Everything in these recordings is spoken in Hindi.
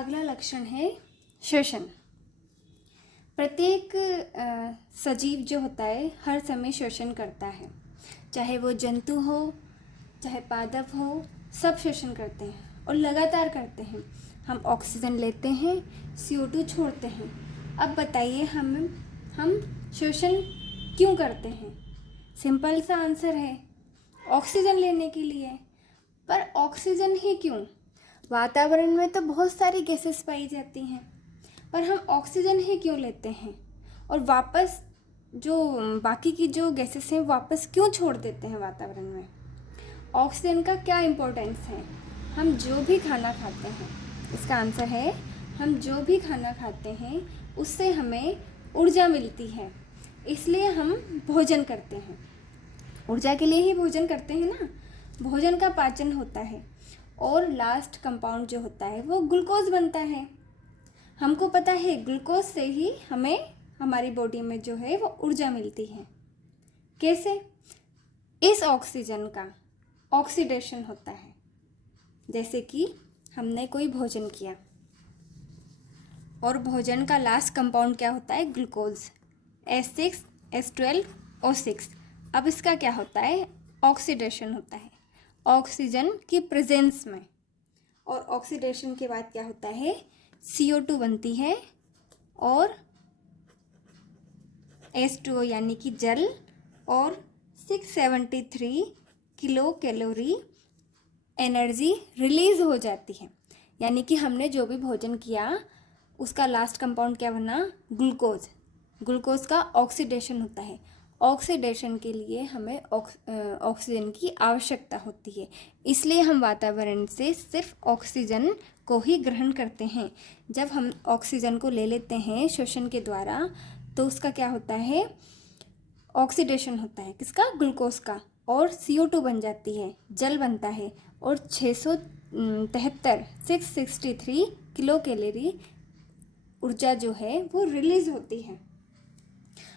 अगला लक्षण है श्वसन। प्रत्येक सजीव जो होता है हर समय श्वसन करता है, चाहे वो जंतु हो चाहे पादप हो, सब श्वसन करते हैं और लगातार करते हैं। हम ऑक्सीजन लेते हैं, CO2 छोड़ते हैं। अब बताइए हम श्वसन क्यों करते हैं? सिंपल सा आंसर है, ऑक्सीजन लेने के लिए। पर ऑक्सीजन ही क्यों? वातावरण में तो बहुत सारी गैसेस पाई जाती हैं, पर हम ऑक्सीजन ही क्यों लेते हैं? और वापस जो बाकी की जो गैसेस हैं वापस क्यों छोड़ देते हैं वातावरण में? ऑक्सीजन का क्या इम्पोर्टेंस है? हम जो भी खाना खाते हैं, इसका आंसर है हम जो भी खाना खाते हैं उससे हमें ऊर्जा मिलती है, इसलिए हम भोजन करते हैं। ऊर्जा के लिए ही भोजन करते हैं ना। भोजन का पाचन होता है और लास्ट कंपाउंड जो होता है वो ग्लूकोज बनता है। हमको पता है ग्लूकोज से ही हमें हमारी बॉडी में जो है वो ऊर्जा मिलती है। कैसे? इस ऑक्सीजन का ऑक्सीडेशन होता है। जैसे कि हमने कोई भोजन किया और भोजन का लास्ट कंपाउंड क्या होता है? Glucose, H6, H12, O6। अब इसका क्या होता है? ऑक्सीडेशन होता है ऑक्सीजन की प्रेजेंस में। और ऑक्सीडेशन के बाद क्या होता है? CO2 बनती है और H2O यानी कि जल और 673 किलो कैलोरी एनर्जी रिलीज़ हो जाती है। यानी कि हमने जो भी भोजन किया उसका लास्ट कंपाउंड क्या बना? ग्लूकोज। ग्लूकोज का ऑक्सीडेशन होता है। ऑक्सीडेशन के लिए हमें ऑक्सीजन की आवश्यकता होती है, इसलिए हम वातावरण से सिर्फ ऑक्सीजन को ही ग्रहण करते हैं। जब हम ऑक्सीजन को ले लेते हैं श्वसन के द्वारा तो उसका क्या होता है? ऑक्सीडेशन होता है। किसका? ग्लूकोज का। और CO2 बन जाती है, जल बनता है और 663 किलो कैलोरी ऊर्जा जो है वो रिलीज़ होती है।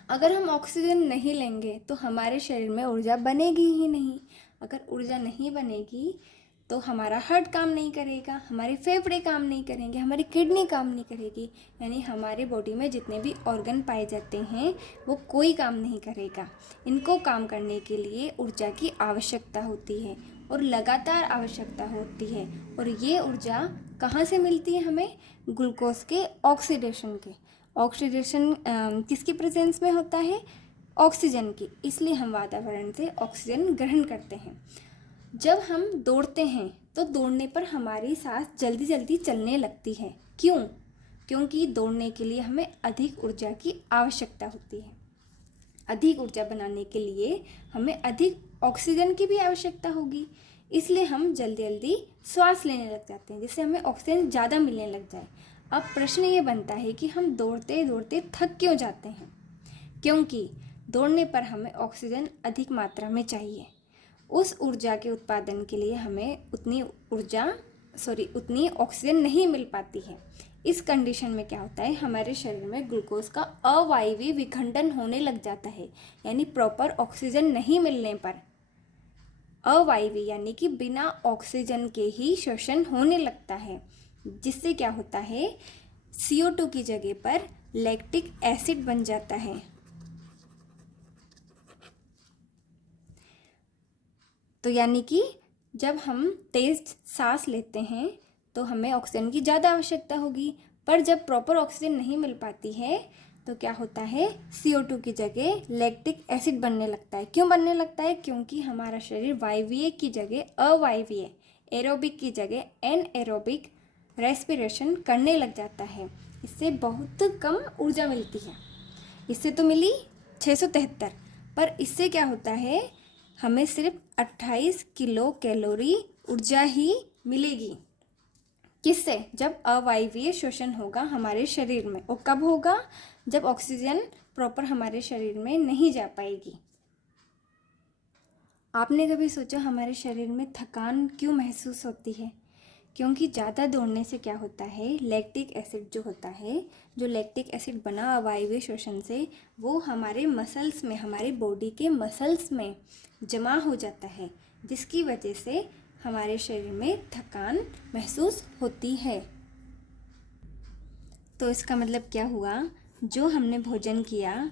अगर हम ऑक्सीजन नहीं लेंगे तो हमारे शरीर में ऊर्जा बनेगी ही नहीं। अगर ऊर्जा नहीं बनेगी तो हमारा हार्ट काम नहीं करेगा, हमारे फेफड़े काम नहीं करेंगे, हमारी किडनी काम नहीं करेगी। यानी हमारे बॉडी में जितने भी ऑर्गन पाए जाते हैं वो कोई काम नहीं करेगा। इनको काम करने के लिए ऊर्जा की आवश्यकता होती है और लगातार आवश्यकता होती है। और ये ऊर्जा कहाँ से मिलती है हमें? ग्लूकोज के ऑक्सीडेशन के। ऑक्सीडेशन किसकी प्रेजेंस में होता है? ऑक्सीजन की। इसलिए हम वातावरण से ऑक्सीजन ग्रहण करते हैं। जब हम दौड़ते हैं तो दौड़ने पर हमारी सांस जल्दी जल्दी चलने लगती है। क्यों? क्योंकि दौड़ने के लिए हमें अधिक ऊर्जा की आवश्यकता होती है। अधिक ऊर्जा बनाने के लिए हमें अधिक ऑक्सीजन की भी आवश्यकता होगी, इसलिए हम जल्दी जल्दी श्वास लेने लग जाते हैं, जिससे हमें ऑक्सीजन ज़्यादा मिलने लग जाए। अब प्रश्न ये बनता है कि हम दौड़ते दौड़ते थक क्यों जाते हैं? क्योंकि दौड़ने पर हमें ऑक्सीजन अधिक मात्रा में चाहिए। उस ऊर्जा के उत्पादन के लिए हमें उतनी ऑक्सीजन नहीं मिल पाती है। इस कंडीशन में क्या होता है? हमारे शरीर में ग्लूकोज का अवायवीय विखंडन होने लग जाता है। यानी प्रॉपर ऑक्सीजन नहीं मिलने पर अवायवीय यानी कि बिना ऑक्सीजन के ही श्वसन होने लगता है, जिससे क्या होता है? CO2 की जगह पर लैक्टिक एसिड बन जाता है। तो यानी कि जब हम तेज सांस लेते हैं तो हमें ऑक्सीजन की ज़्यादा आवश्यकता होगी, पर जब प्रॉपर ऑक्सीजन नहीं मिल पाती है तो क्या होता है? CO2 की जगह लैक्टिक एसिड बनने लगता है। क्यों बनने लगता है? क्योंकि हमारा शरीर वायवीय की जगह अवायवीय, एरोबिक की जगह एनएरोबिक रेस्पिरेशन करने लग जाता है। इससे बहुत कम ऊर्जा मिलती है। इससे तो मिली 673, पर इससे क्या होता है? हमें सिर्फ 28 किलो कैलोरी ऊर्जा ही मिलेगी। किससे? जब अवायवीय श्वसन होगा हमारे शरीर में। और कब होगा? जब ऑक्सीजन प्रॉपर हमारे शरीर में नहीं जा पाएगी। आपने कभी सोचा हमारे शरीर में थकान क्यों महसूस होती है? क्योंकि ज़्यादा दौड़ने से क्या होता है? लैक्टिक एसिड जो होता है, जो लैक्टिक एसिड बना अवायवीय श्वसन से, वो हमारे मसल्स में, हमारे बॉडी के मसल्स में जमा हो जाता है, जिसकी वजह से हमारे शरीर में थकान महसूस होती है। तो इसका मतलब क्या हुआ, जो हमने भोजन किया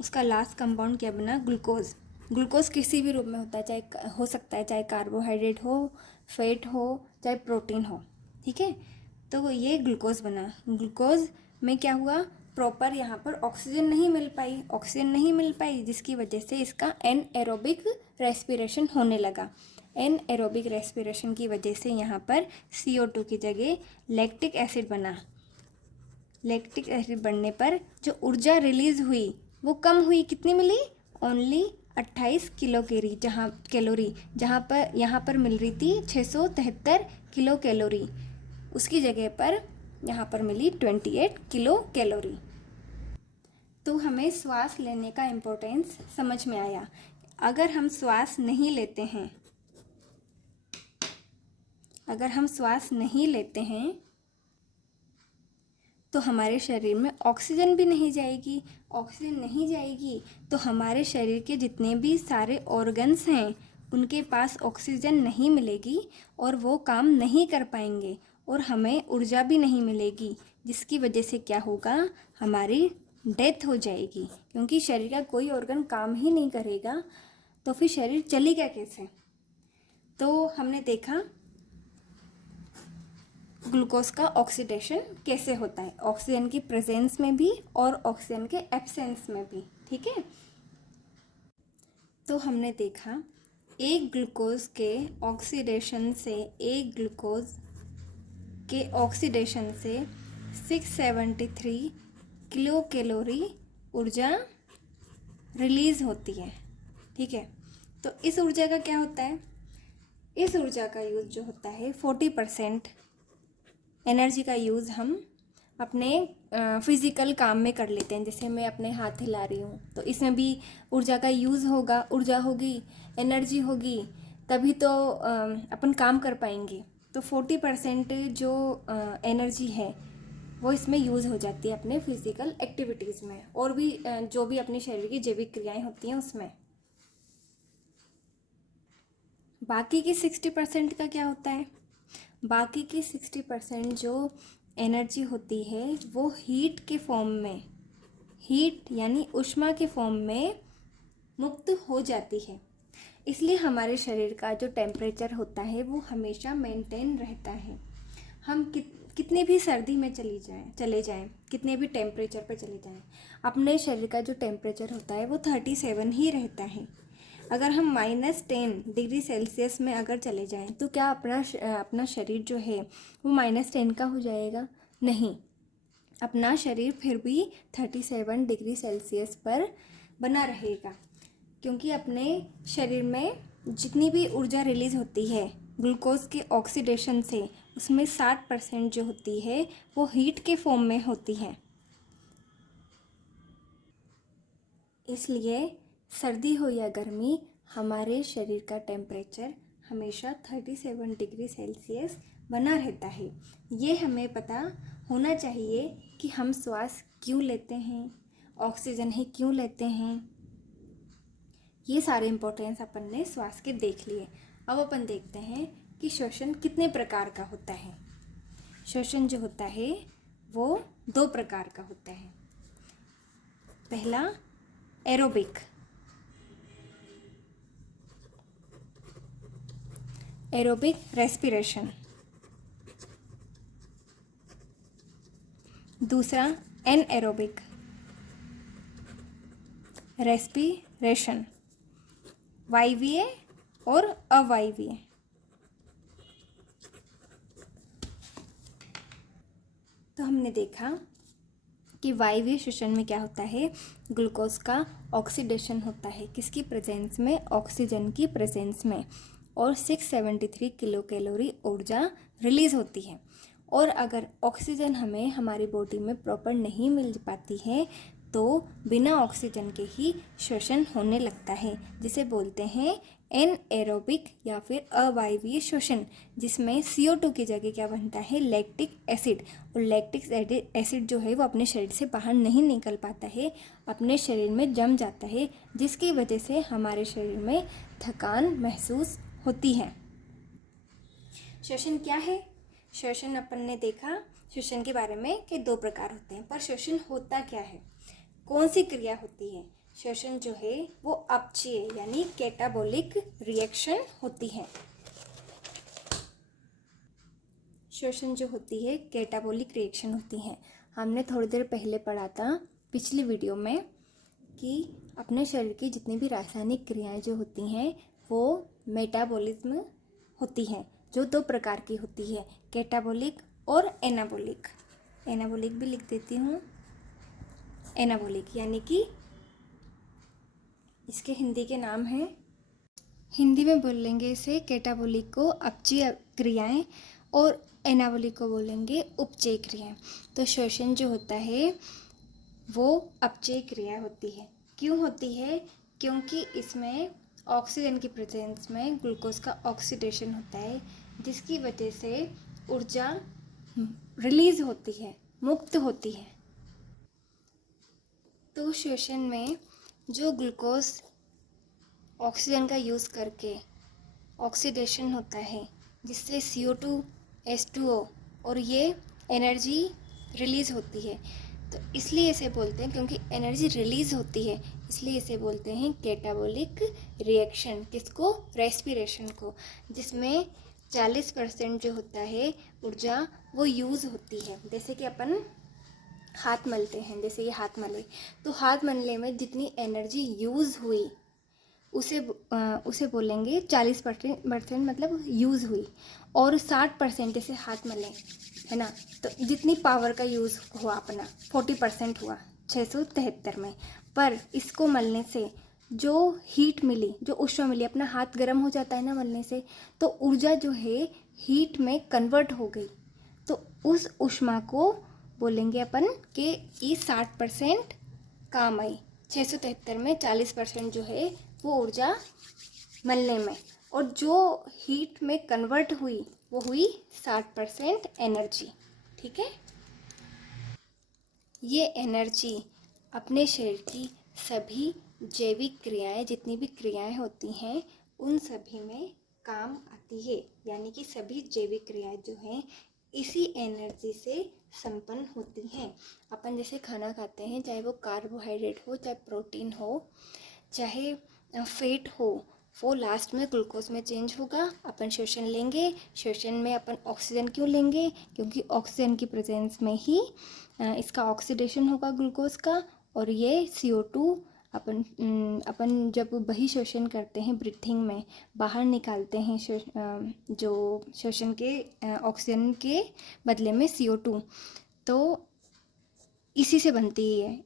उसका लास्ट कंपाउंड क्या बना, ग्लूकोज। ग्लूकोज किसी भी रूप में होता है, चाहे हो सकता है चाहे कार्बोहाइड्रेट हो, फैट हो, चाहे प्रोटीन हो, ठीक है। तो ये ग्लूकोज बना। ग्लूकोज में क्या हुआ, प्रॉपर यहाँ पर ऑक्सीजन नहीं मिल पाई, जिसकी वजह से इसका एनएरोबिक रेस्पिरेशन होने लगा। एनएरोबिक रेस्पिरेशन की वजह से यहाँ पर CO2 की जगह लैक्टिक एसिड बना। लैक्टिक एसिड बनने पर जो ऊर्जा रिलीज हुई वो कम हुई, कितनी मिली, ओनली 28 कैलोरी, जहाँ पर यहाँ पर मिल रही थी 673 किलो कैलोरी, उसकी जगह पर यहाँ पर मिली 28 किलो कैलोरी। तो हमें श्वास लेने का इम्पोर्टेंस समझ में आया। अगर हम श्वास नहीं लेते हैं तो हमारे शरीर में ऑक्सीजन भी नहीं जाएगी। ऑक्सीजन नहीं जाएगी तो हमारे शरीर के जितने भी सारे ऑर्गन्स हैं उनके पास ऑक्सीजन नहीं मिलेगी और वो काम नहीं कर पाएंगे और हमें ऊर्जा भी नहीं मिलेगी, जिसकी वजह से क्या होगा, हमारी डेथ हो जाएगी। क्योंकि शरीर का कोई ऑर्गन काम ही नहीं करेगा तो फिर शरीर चलेगा कैसे। तो हमने देखा ग्लूकोज का ऑक्सीडेशन कैसे होता है, ऑक्सीजन की प्रेजेंस में भी और ऑक्सीजन के एब्सेंस में भी, ठीक है। तो हमने देखा एक ग्लूकोज के ऑक्सीडेशन से 673 किलो कैलोरी ऊर्जा रिलीज़ होती है, ठीक है। तो इस ऊर्जा का क्या होता है, इस ऊर्जा का यूज़ जो होता है 40% एनर्जी का यूज़ हम अपने फिज़िकल काम में कर लेते हैं। जैसे मैं अपने हाथ हिला रही हूँ तो इसमें भी ऊर्जा का यूज़ होगा, ऊर्जा होगी, एनर्जी होगी, तभी तो अपन काम कर पाएंगे। तो 40% जो एनर्जी है वो इसमें यूज़ हो जाती है अपने फिज़िकल एक्टिविटीज़ में, और भी जो भी अपने शरीर की जैविक क्रियाएं होती हैं उसमें। बाकी की 60% का क्या होता है, बाकी की 60% जो एनर्जी होती है वो हीट के फॉर्म में, हीट यानी ऊष्मा के फॉर्म में मुक्त हो जाती है। इसलिए हमारे शरीर का जो टेम्परेचर होता है वो हमेशा मेंटेन रहता है। हम कितने भी सर्दी में चले जाएं, कितने भी टेम्परेचर पर चले जाएं, अपने शरीर का जो टेम्परेचर होता है वो 37 ही रहता है। अगर हम -10 डिग्री सेल्सियस में अगर चले जाएं तो क्या अपना शरीर जो है वो -10 का हो जाएगा? नहीं, अपना शरीर फिर भी 37 डिग्री सेल्सियस पर बना रहेगा, क्योंकि अपने शरीर में जितनी भी ऊर्जा रिलीज़ होती है ग्लूकोज के ऑक्सीडेशन से, उसमें 60% जो होती है वो हीट के फॉर्म में होती है। इसलिए सर्दी हो या गर्मी, हमारे शरीर का टेम्परेचर हमेशा 37 डिग्री सेल्सियस बना रहता है। ये हमें पता होना चाहिए कि हम श्वास क्यों लेते हैं, ऑक्सीजन ही क्यों लेते हैं। ये सारे इम्पोर्टेंस अपन ने श्वास के देख लिए। अब अपन देखते हैं कि श्वसन कितने प्रकार का होता है। श्वसन जो होता है वो 2 प्रकार का होता है। पहला एरोबिक, एरोबिक रेस्पिरेशन। दूसरा एनएरोबिक रेस्पिरेशन, वायवीय और अवायवीय। तो हमने देखा कि वायवीय श्वसन में क्या होता है, ग्लूकोज का ऑक्सीडेशन होता है, किसकी प्रेजेंस में, ऑक्सीजन की प्रेजेंस में, और 673 किलो कैलोरी ऊर्जा रिलीज़ होती है। और अगर ऑक्सीजन हमें हमारी बॉडी में प्रॉपर नहीं मिल पाती है तो बिना ऑक्सीजन के ही श्वसन होने लगता है, जिसे बोलते हैं एनएरोबिक या फिर अवायवीय श्वसन, जिसमें CO2 की जगह क्या बनता है, लैक्टिक एसिड। और लैक्टिक एसिड जो है वो अपने शरीर से बाहर नहीं निकल पाता है, अपने शरीर में जम जाता है, जिसकी वजह से हमारे शरीर में थकान महसूस होती है। श्वसन क्या है? श्वसन अपन ने देखा श्वसन के बारे में कि 2 प्रकार होते हैं, पर श्वसन होता क्या है, कौन सी क्रिया होती है। श्वसन जो है वो अपचयी यानी कैटाबोलिक रिएक्शन होती है। श्वसन जो होती है कैटाबोलिक रिएक्शन होती है। हमने थोड़ी देर पहले पढ़ा था पिछली वीडियो में कि अपने शरीर की जितनी भी रासायनिक क्रियाएं जो होती हैं वो मेटाबॉलिज्म होती हैं, जो 2 प्रकार की होती है, कैटाबोलिक और एनाबोलिक। एनाबोलिक भी लिख देती हूँ। एनाबोलिक यानी कि इसके हिंदी के नाम हैं, हिंदी में बोलेंगे इसे कैटाबोलिक को अपचयी क्रियाएं और एनाबोलिक को बोलेंगे उपचयी क्रियाएं। तो श्वसन जो होता है वो अपचयी क्रिया होती है। क्यों होती है? क्योंकि इसमें ऑक्सीजन की प्रेजेंस में ग्लूकोज का ऑक्सीडेशन होता है, जिसकी वजह से ऊर्जा रिलीज होती है, मुक्त होती है। तो श्वसन में जो ग्लूकोज ऑक्सीजन का यूज़ करके ऑक्सीडेशन होता है, जिससे CO2 H2O और ये एनर्जी रिलीज़ होती है, तो इसलिए इसे बोलते हैं, क्योंकि एनर्जी रिलीज़ होती है इसलिए इसे बोलते हैं कैटाबोलिक रिएक्शन। किसको? रेस्पिरेशन को, जिसमें 40% जो होता है ऊर्जा वो यूज़ होती है। जैसे कि अपन हाथ मलते हैं, जैसे ये हाथ मले, तो हाथ मलने में जितनी एनर्जी यूज़ हुई उसे बोलेंगे 40% मतलब यूज़ हुई, और 60% जैसे हाथ मले है ना, तो जितनी पावर का यूज़ हुआ अपना 40% हुआ 673 में। पर इसको मलने से जो हीट मिली, जो ऊष्मा मिली, अपना हाथ गर्म हो जाता है ना मलने से, तो ऊर्जा जो है हीट में कन्वर्ट हो गई, तो उस ऊष्मा को बोलेंगे अपन कि ये 60% काम आई। 673 में 40% जो है वो ऊर्जा मलने में, और जो हीट में कन्वर्ट हुई वो हुई 60% एनर्जी। ठीक है, ये एनर्जी अपने शरीर की सभी जैविक क्रियाएं, जितनी भी क्रियाएं होती हैं उन सभी में काम आती है। यानी कि सभी जैविक क्रियाएं जो हैं इसी एनर्जी से संपन्न होती हैं। अपन जैसे खाना खाते हैं, चाहे वो कार्बोहाइड्रेट हो, चाहे प्रोटीन हो, चाहे फैट हो, वो लास्ट में ग्लूकोज में चेंज होगा। अपन श्वसन लेंगे, श्वसन में अपन ऑक्सीजन क्यों लेंगे? क्योंकि ऑक्सीजन की प्रेजेंस में ही इसका ऑक्सीडेशन होगा ग्लूकोज का, और ये CO2 अपन जब बहिश्वसन करते हैं, ब्रीथिंग में बाहर निकालते हैं जो श्वसन के ऑक्सीजन के बदले में CO2, तो इसी से बनती है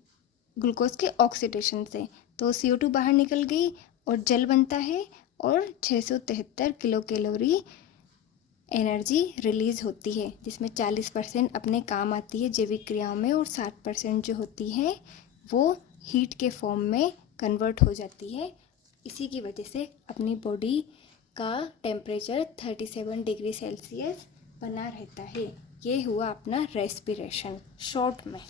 ग्लूकोज के ऑक्सीडेशन से। तो CO2 बाहर निकल गई और जल बनता है, और 673 किलो कैलोरी एनर्जी रिलीज़ होती है, जिसमें 40% अपने काम आती है जैविक क्रियाओं में, और 60% जो होती है वो हीट के फॉर्म में कन्वर्ट हो जाती है। इसी की वजह से अपनी बॉडी का टेम्परेचर 37 डिग्री सेल्सियस बना रहता है। ये हुआ अपना रेस्पिरेशन शॉर्ट में।